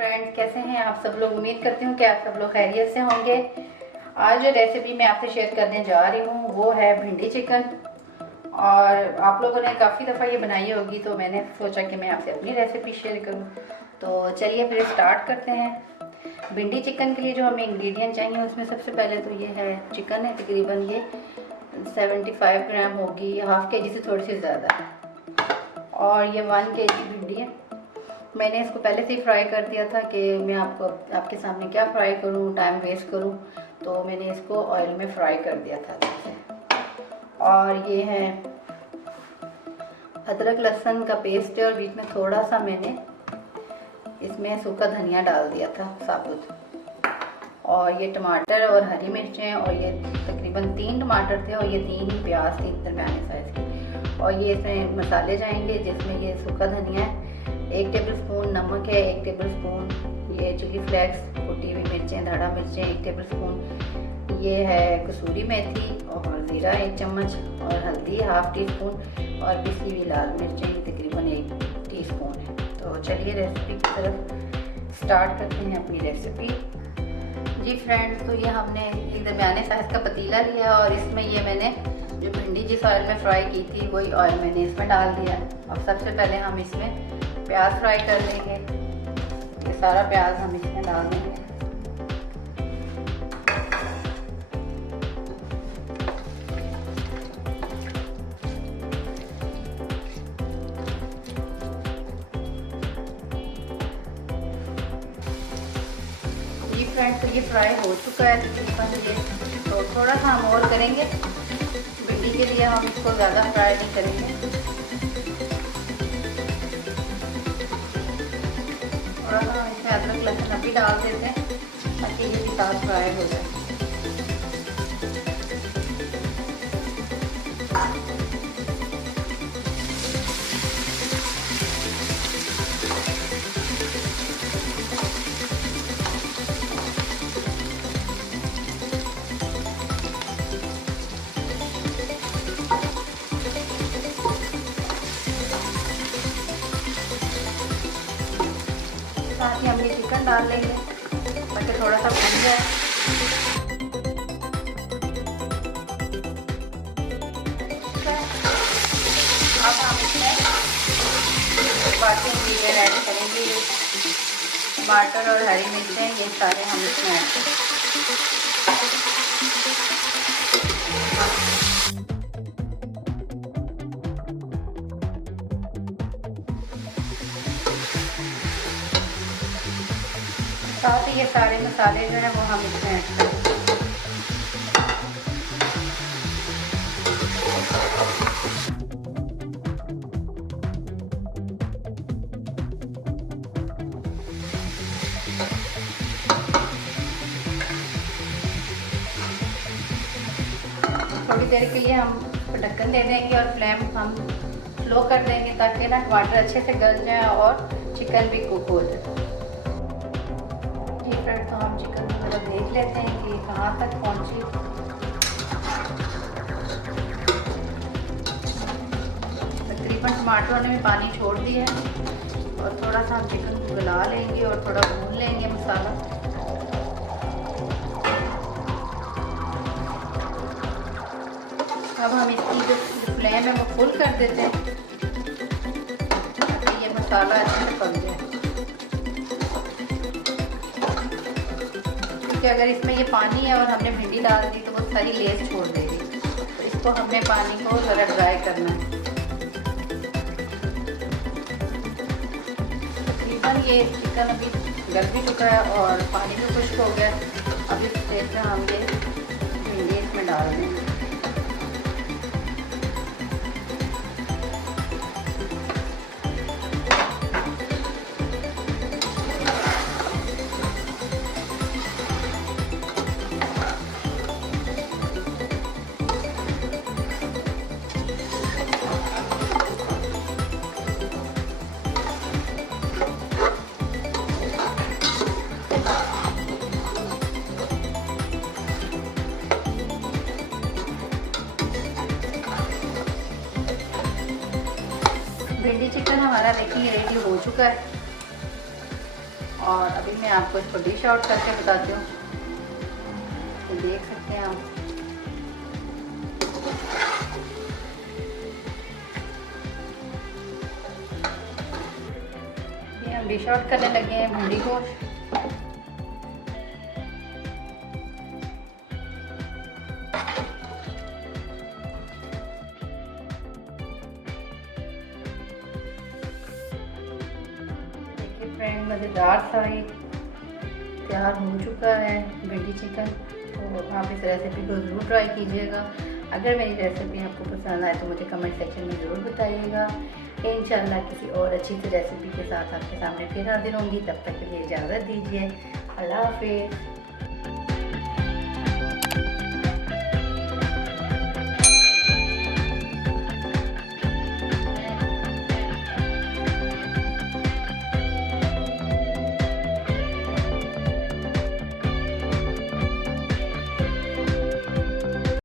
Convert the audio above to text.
Friends, कैसे हैं आप सब लोग। उम्मीद करती हूँ कि आप सब लोग खैरियत से होंगे। आज जो रेसिपी मैं आपसे शेयर करने जा रही हूँ वो है भिंडी चिकन। और आप लोगों ने काफ़ी दफ़ा ये बनाई होगी, तो मैंने सोचा कि मैं आपसे अपनी रेसिपी शेयर करूँ। तो चलिए फिर स्टार्ट करते हैं। भिंडी चिकन के लिए जो हमें इंग्रेडिएंट चाहिए उसमें सबसे पहले तो ये है चिकन है, तकरीबन ये 75 ग्राम होगी, हाफ के जी से थोड़ी सी ज़्यादा। और ये 1 kg भिंडी है। मैंने इसको पहले से ही फ्राई कर दिया था कि मैं आपके सामने क्या फ्राई करूं, टाइम वेस्ट करूं, तो मैंने इसको ऑयल में फ्राई कर दिया था अच्छे से। और ये है अदरक लहसुन का पेस्ट है, और बीच में थोड़ा सा मैंने इसमें सूखा धनिया डाल दिया था साबुत। और ये टमाटर और हरी मिर्चें, और ये तकरीबन 3 टमाटर थे, और ये 3 ही प्याज थी दरमियाने साइज़ की। और ये इसमें मसाले जाएंगे, जिसमें ये सूखा धनिया है, 1 टेबलस्पून नमक है, 1 टेबलस्पून ये चिली फ्लेक्स, कुटी हुई मिर्चें, धड़ा मिर्चें 1 टेबलस्पून, ये है कसूरी मेथी और ज़ीरा 1 चम्मच, और हल्दी हाफ टी स्पून, और पिसी हुई लाल मिर्चें तकरीबन 1 टीस्पून है। तो चलिए रेसिपी की तरफ स्टार्ट करते हैं अपनी रेसिपी। जी फ्रेंड्स, तो ये हमने एक दरमियाने साइज़ का पतीला लिया, और इसमें ये मैंने जो भिंडी जिस ऑयल में फ्राई की थी वही ऑयल मैंने इसमें डाल दिया। अब सबसे पहले हम इसमें प्याज फ्राई कर लेंगे। ये सारा प्याज हम इसमें डाल देंगे। ये फ्रेंड्स, तो ये फ्राई हो चुका है तकरीबन ये, तो थोड़ा सा हम और करेंगे। भिंडी के लिए हम इसको ज़्यादा फ्राई नहीं करेंगे, थोड़ा सा इसमें अदरक लहसुन अभी डाल देते हैं ताकि ये भी साथ फ्राई हो जाए। साथ ही हम ये चिकन डाल लेंगे ताकि थोड़ा सा भुन जाए। अब हम इसमें बाकी इंग्रेडिएंट ऐड करेंगे। टमाटर और हरी मिर्चें ये सारे हम इसमें ऐड करेंगे। साथ ही ये सारे मसाले जो हैं वो हम इसमें ऐड करेंगे। थोड़ी देर के लिए हम ढक्कन दे देंगे और फ्लेम हम स्लो कर देंगे ताकि ना टमाटर अच्छे से गल जाए और चिकन भी कुक हो जाए। जी फ्रेंड, तो हम चिकन थोड़ा देख लेते हैं कि कहाँ तक पहुँची। तकरीबन टमाटरों ने भी पानी छोड़ दिया है, और थोड़ा सा हम चिकन को गला लेंगे और थोड़ा भून लेंगे मसाला। अब हम इसकी जो फ्लेम है वो फुल कर देते हैं ताकि ये मसाला अच्छे से पक जाए। क्योंकि अगर इसमें ये पानी है और हमने भिंडी डाल दी तो वो सारी लेस छोड़ देगी, तो इसको हमने पानी को ज़रा ड्राई करना है। तकरीबन ये चिकन अभी गल भी चुका है और पानी भी खुश्क हो गया। अब इस स्टेज में हम ये भिंडी इसमें डाल देंगे। भिंडी चिकन हमारा देखिए रेडी हो चुका है और अभी मैं आपको इसको डिश आउट करके बताती हूँ। तो देख सकते हैं आप, ये हम डिश आउट करने लगे हैं भिंडी को। फ्रेंड मज़ेदार सा ये तैयार हो चुका है भिंडी चिकन। तो आप इस रेसिपी को ज़रूर ट्राई कीजिएगा। अगर मेरी रेसिपी आपको पसंद आए तो मुझे कमेंट सेक्शन में ज़रूर बताइएगा। इंशाल्लाह किसी और अच्छी सी रेसिपी के साथ आपके सामने फिर हाजिर होंगी। तब तक के लिए इजाज़त दीजिए। अल्लाह हाफिज़।